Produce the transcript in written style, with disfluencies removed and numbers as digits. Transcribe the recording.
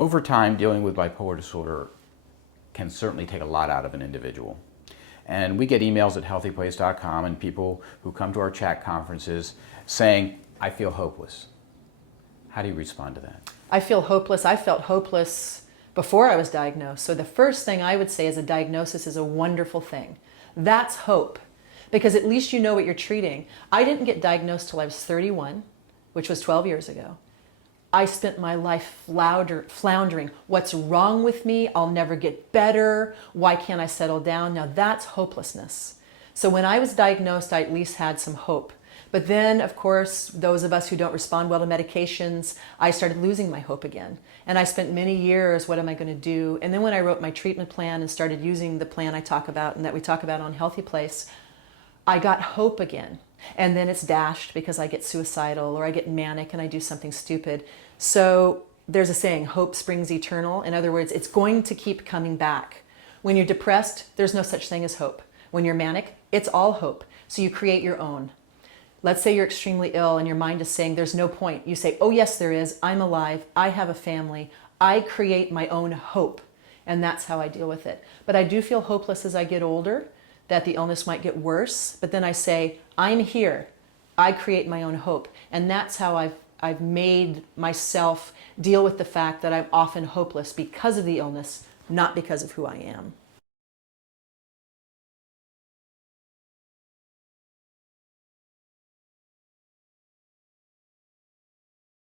Over time, dealing with bipolar disorder can certainly take a lot out of an individual. And we get emails at healthyplace.com and people who come to our chat conferences saying, I feel hopeless. How do you respond to that? I feel hopeless. I felt hopeless before I was diagnosed. So the first thing I would say is a diagnosis is a wonderful thing. That's hope, because at least you know what you're treating. I didn't get diagnosed till I was 31, which was 12 years ago. I spent my life floundering. What's wrong with me? I'll never get better. Why can't I settle down? Now that's hopelessness. So when I was diagnosed, I at least had some hope. But then, of course, those of us who don't respond well to medications, I started losing my hope again. And I spent many years, what am I going to do? And then when I wrote my treatment plan and started using the plan I talk about and that we talk about on Healthy Place, I got hope again. And then it's dashed because I get suicidal or I get manic and I do something stupid. So there's a saying, hope springs eternal. In other words, it's going to keep coming back. When you're depressed, there's no such thing as hope. When you're manic, it's all hope. So you create your own. Let's say you're extremely ill and your mind is saying there's no point. You say, oh yes, there is. I'm alive. I have a family. I create my own hope. And that's how I deal with it. But I do feel hopeless as I get older, that the illness might get worse. But then I say, I'm here. I create my own hope. And that's how I've made myself deal with the fact that I'm often hopeless because of the illness, not because of who I am.